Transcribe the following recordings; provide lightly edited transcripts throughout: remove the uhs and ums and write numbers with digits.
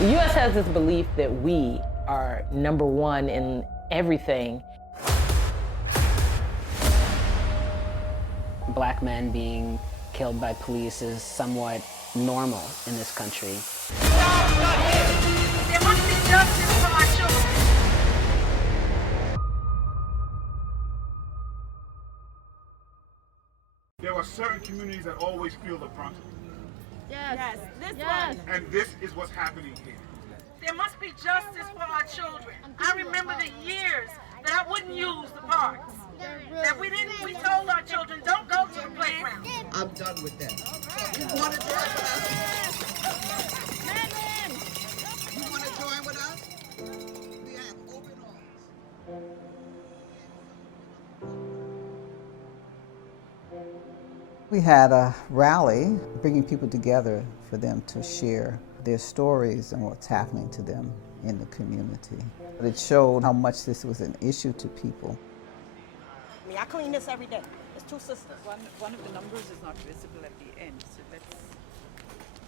The U.S. has this belief that we are number one in everything. Black men being killed by police is somewhat normal in this country. There must be justice for our children. There are certain communities that always feel the brunt. Yes, this one. And this is what's happening here. There must be justice for our children. I remember the years that I wouldn't use the parks. That we told our children, don't go to the playground. I'm done with that. You want to join with us? Madlyn! You want to join with us? We have open arms. We had a rally bringing people together for them to share their stories and what's happening to them in the community. It showed how much this was an issue to people. I clean this every day. It's two sisters. One of the numbers is not visible at the end, so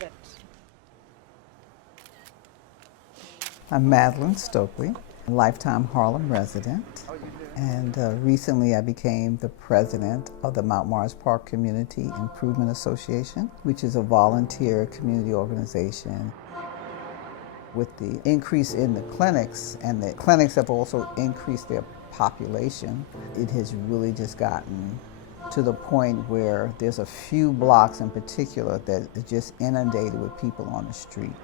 that. I'm Madlyn Stokely, a lifetime Harlem resident. And recently I became the president of the Mount Morris Park Community Improvement Association, which is a volunteer community organization. With the increase in the clinics, and the clinics have also increased their population, it has really just gotten to the point where there's a few blocks in particular that are just inundated with people on the street.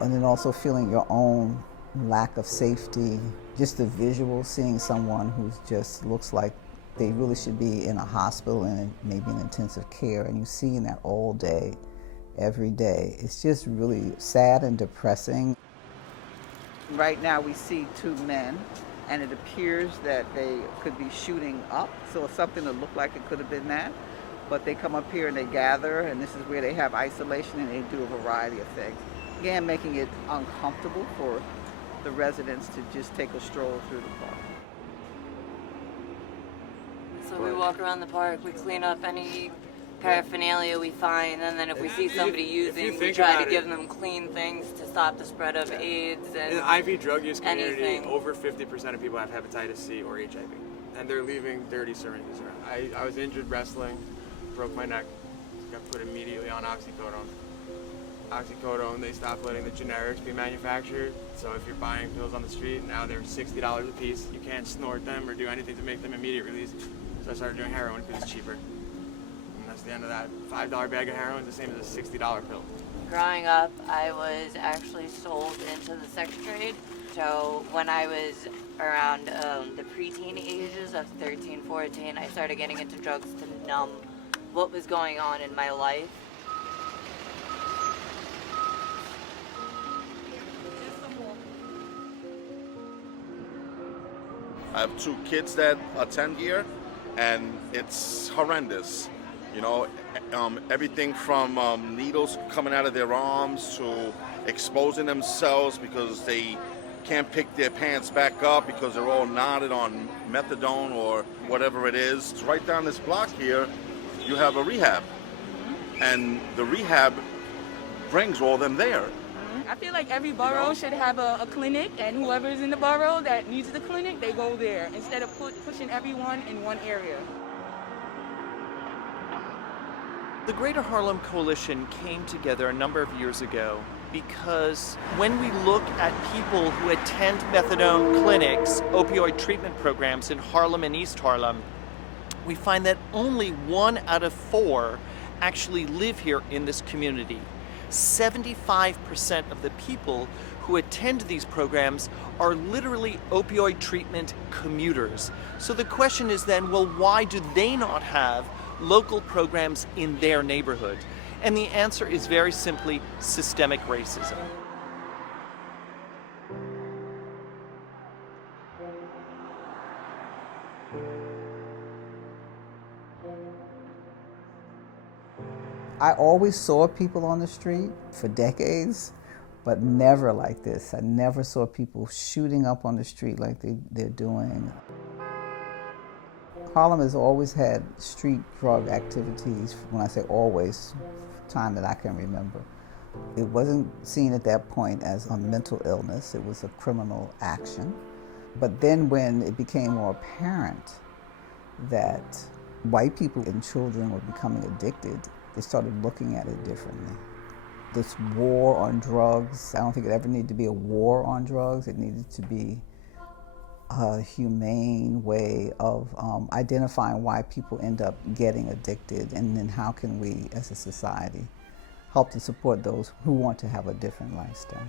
And then also feeling your own lack of safety, just the visual, seeing someone who just looks like they really should be in a hospital and maybe in intensive care, and you're seeing that all day, every day. It's just really sad and depressing. Right now we see two men, and it appears that they could be shooting up, so it's something that looked like it could have been that. But they come up here and they gather, and this is where they have isolation, and they do a variety of things. Again, making it uncomfortable for the residents to just take a stroll through the park. So we walk around the park, we clean up any paraphernalia we find, and then if we see somebody using, we try to give them clean things to stop the spread of AIDS and in the IV drug use community, anything. over 50% of people have hepatitis C or HIV, and they're leaving dirty syringes around. I was injured wrestling, broke my neck, got put immediately on oxycodone. Oxycodone, they stopped letting the generics be manufactured, so if you're buying pills on the street, now they're $60 a piece. You can't snort them or do anything to make them immediate release. So I started doing heroin because it's cheaper. And that's the end of that. $5 bag of heroin is the same as a $60 pill. Growing up, I was actually sold into the sex trade. So when I was around the preteen ages of 13, 14, I started getting into drugs to numb what was going on in my life. I have two kids that attend here, and it's horrendous. You know, everything from needles coming out of their arms to exposing themselves because they can't pick their pants back up because they're all knotted on methadone or whatever it is. Right down this block here, you have a rehab, and the rehab brings all them there. I feel like every borough should have a clinic, and whoever's in the borough that needs the clinic, they go there instead of pushing everyone in one area. The Greater Harlem Coalition came together a number of years ago because when we look at people who attend methadone clinics, opioid treatment programs in Harlem and East Harlem, we find that only 1 out of 4 actually live here in this community. 75% of the people who attend these programs are literally opioid treatment commuters. So the question is then, well, why do they not have local programs in their neighborhood? And the answer is very simply systemic racism. I always saw people on the street for decades, but never like this. I never saw people shooting up on the street like they're doing. Harlem has always had street drug activities, when I say always, time that I can remember. It wasn't seen at that point as a mental illness, it was a criminal action. But then when it became more apparent that white people and children were becoming addicted, they started looking at it differently. This war on drugs, I don't think it ever needed to be a war on drugs. It needed to be a humane way of identifying why people end up getting addicted, and then how can we as a society help to support those who want to have a different lifestyle.